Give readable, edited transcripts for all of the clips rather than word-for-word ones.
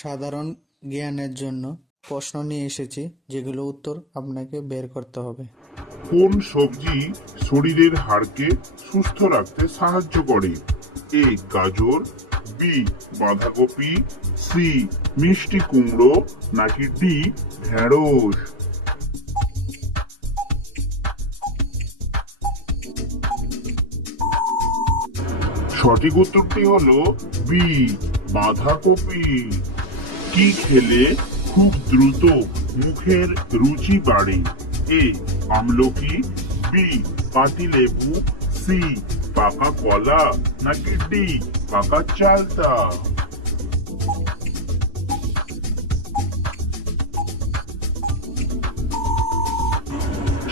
সাধারণ জ্ঞানের জন্য প্রশ্ন নিয়ে এসেছি, যেগুলো উত্তর আপনাকে বের করতে হবে। কোন সবজি শরীরের হাড়কে সুস্থ রাখতে সাহায্য করে? এ গাজর, বি বাঁধাকপি, সি মিষ্টি কুমড়ো, নাকি ডি ঢেঁড়স? সঠিক উত্তরটি হলো বি বাঁধাকপি। কি খেলে খুব দ্রুত মুখের রুচি বাড়ে? এ আমলকি, বি পাতিলেবু, সি পাকা কলা, নাকি ডি পাকা চালতা?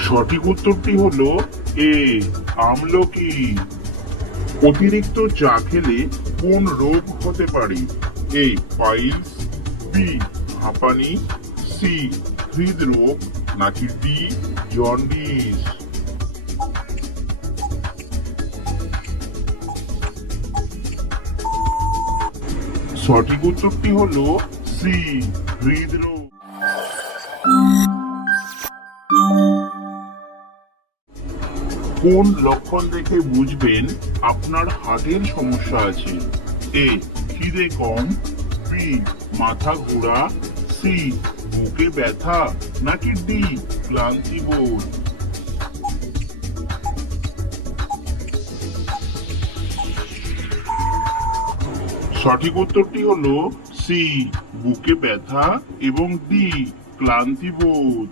সঠিক উত্তরটি হলো এ আমলকি। অতিরিক্ত চা খেলে কোন রোগ হতে পারে? এ পাইলস, বি হাঁপানি, সি হৃদরোগ, নাকি ডি জন্ডিস? সঠিক উত্তরটি হলো সি হৃদরোগ। কোন লক্ষণ দেখে বুঝবেন আপনার হার্টের সমস্যা আছে? এ খিদে কম, বি মাথা ঘোরা, সি বুকে ব্যথা, নাকি ডি ক্লান্তি বোধ? সঠিক উত্তরটি হলো সি বুকে ব্যথা এবং ডি ক্লান্তি বোধ।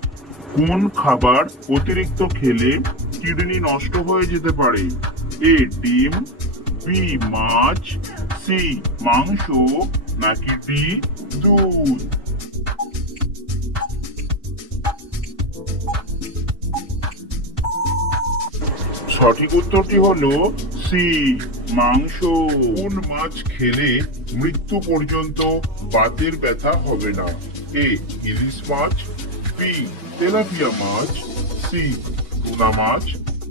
কোন খাবার অতিরিক্ত খেলে কিডনি নষ্ট হয়ে যেতে পারে? এ ডিম, বি মাছ, সি মাংস, নাকি ডি দুধ? সঠিক উত্তরটি হলো সি মাংস। কোন মাছ খেলে মৃত্যু পর্যন্ত বাতের ব্যথা হবে না? এ ইলিশ মাছ, বি তেলাপিয়া মাছ, সি টুনা মাছ,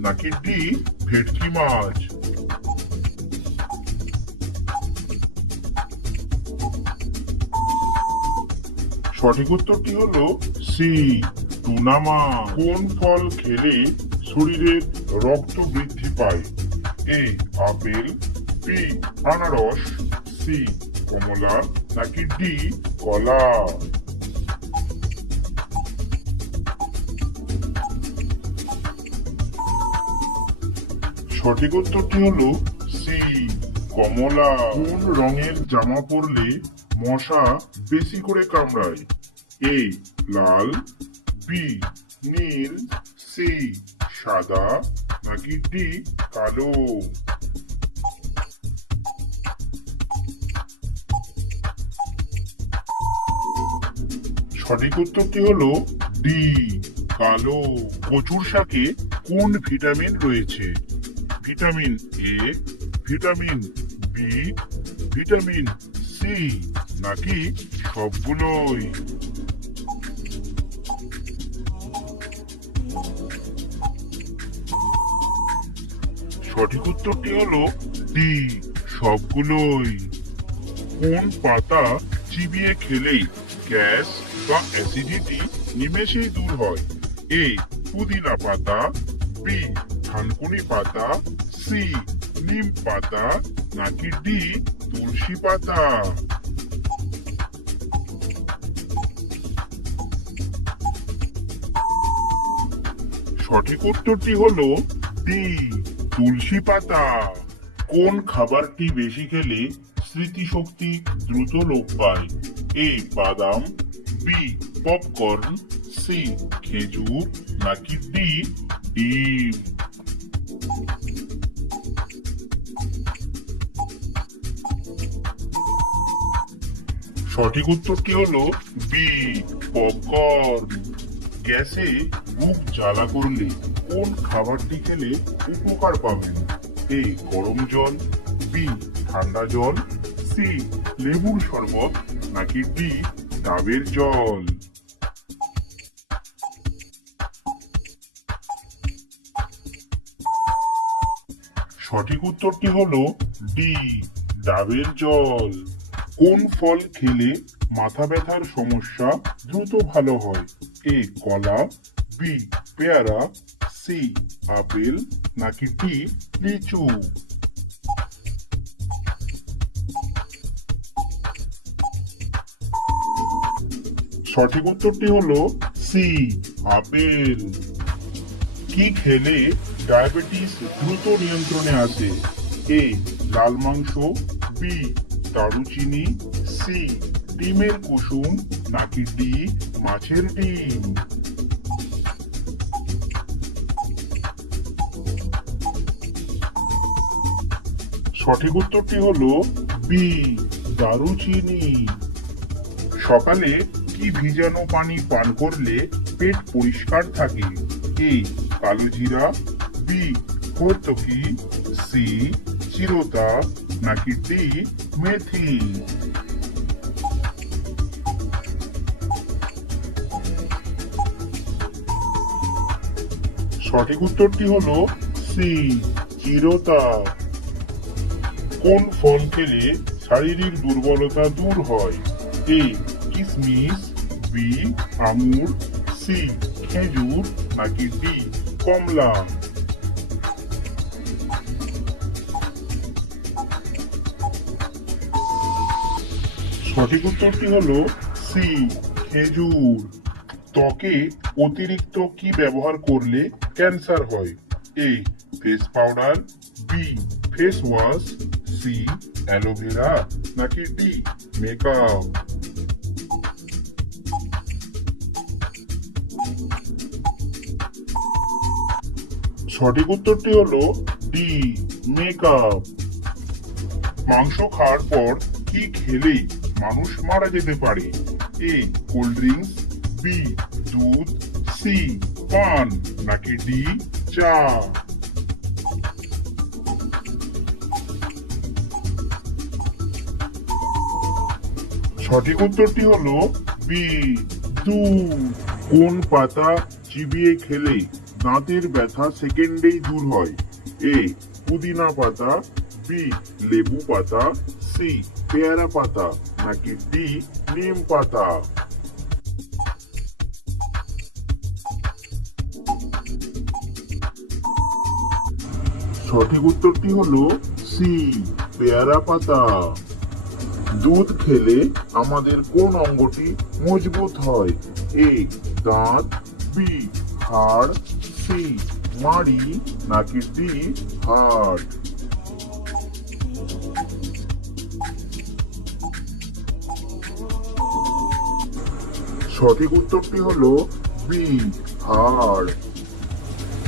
নাকি ডি ভেটকি মাছ? সঠিক উত্তরটি হলো সি টুনা মাছ। কোন ফল খেলে শরীরের রক্ত বৃদ্ধি পায়? এ আপেল, বি আনারস, সি কমলা, নাকি ডি কলা? সঠিক উত্তরটি হলো সি কমলা। কোন রঙের জামা পরলে মশা বেশি করে কামড়ায়? এ লাল, বি নীল, সি সাদা, নাকি ডি কালো? সঠিক উত্তরটি হলো ডি কালো। কচুর শাকে কোন ভিটামিন রয়েছে? Vitamin A, vitamin B, vitamin C, নাকি সবগুলোই? সঠিক উত্তরটি হলো ডি সবগুলোই। কোন পাতা চিবিয়ে খেলেই গ্যাস বা অ্যাসিডিটি নিমেষেই দূর হয়? এ পুদিনা পাতা, বি থানকুনি পাতা, সি নিম পাতা, নাকি ডি তুলসী পাতা? সঠিক উত্তরটি হলো ডি তুলসী পাতা। কোন খাবারটি বেশি খেলে স্মৃতিশক্তি দ্রুত লোপ পায়? এ বাদাম, বি পপকর্ন, সি খেজুর, নাকি ডি ডিম? সঠিক উত্তরটি হলো বি পপকর্ন। গ্যাসে বুক জ্বালা করলে কোন খাবারটি খেলে উপকার পাবেন? এ গরম জল, বি ঠান্ডা জল, সি লেবুর শরবত, নাকি ডি ডাবের জল? সঠিক উত্তরটি হলো ডি ডাবের জল। কোন ফল খেলে মাথা ব্যথার সমস্যা দ্রুত ভালো হয়? এ কলা, বি পেয়ারা, সি আপেল, নাকি ডি লিচু? সঠিক উত্তরটি হলো সি আপেল। কি খেলে ডায়াবেটিস দ্রুত নিয়ন্ত্রণে আসে? এ লাল মাংস, বি দারুচিনি, সি ডিমের কুসুম, নাকি ডি মাছের ডিম? সঠিক উত্তরটি হলো বি দারুচিনি। সকালে কি ভিজানো পানি পান করলে পেট পরিষ্কার থাকে? এ কালো জিরা, বি হরতকি, সি চিরতা, নাকি ডি মেথি? সঠিক উত্তরটি হলো সি চিরতা। কোন ফল খেলে শারীরিক দুর্বলতা দূর হয়? এ কিশমিশ, বি আঙুর, সি খেজুর, নাকি ডি কমলা? সঠিক উত্তরটি হলো সি খেজুর। ত্বকে অতিরিক্ত কি ব্যবহার করলে ক্যান্সার হয়? A face powder, B face wash, C aloe vera, নাকি ডি মেকআপ? সঠিক উত্তরটি হলো ডি মেকআপ। মাংস খাওয়ার পর কি খেলে মানুষ মারা যেতে পারে? এ কোল্ড ড্রিঙ্কস, বি দুধ, সি পান, নাকি ডি চা? সঠিক উত্তরটি হলো বি দুধ। কোন পাতা চিবিয়ে খেলে দাঁতের ব্যথা সেকেন্ডেই দূর হয়? এ পুদিনা পাতা, বি লেবু পাতা, সি পেয়ারা পাতা, নাকি ডি নিম পাতা? সঠিক উত্তরটি হলো সি পেয়ারা পাতা। দুধ খেলে আমাদের কোন অঙ্গটি মজবুত হয়? এ দাঁত, বি হাড়, সি মাড়ি, নাকি ডি হাড়? সঠিক উত্তরটি হলো বি হাড়।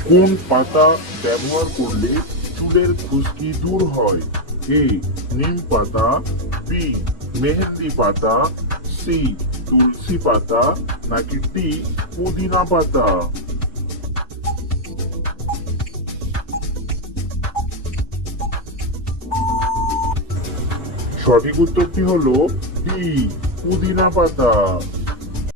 কোন পাতা ব্যবহার করলে চুলের খুশকি দূর হয়? এ নিম পাতা, বি মেহেন্দি পাতা, সি তুলসী পাতা, নাকি ডি পুদিনা পাতা? সঠিক উত্তরটি হলো ডি পুদিনা পাতা।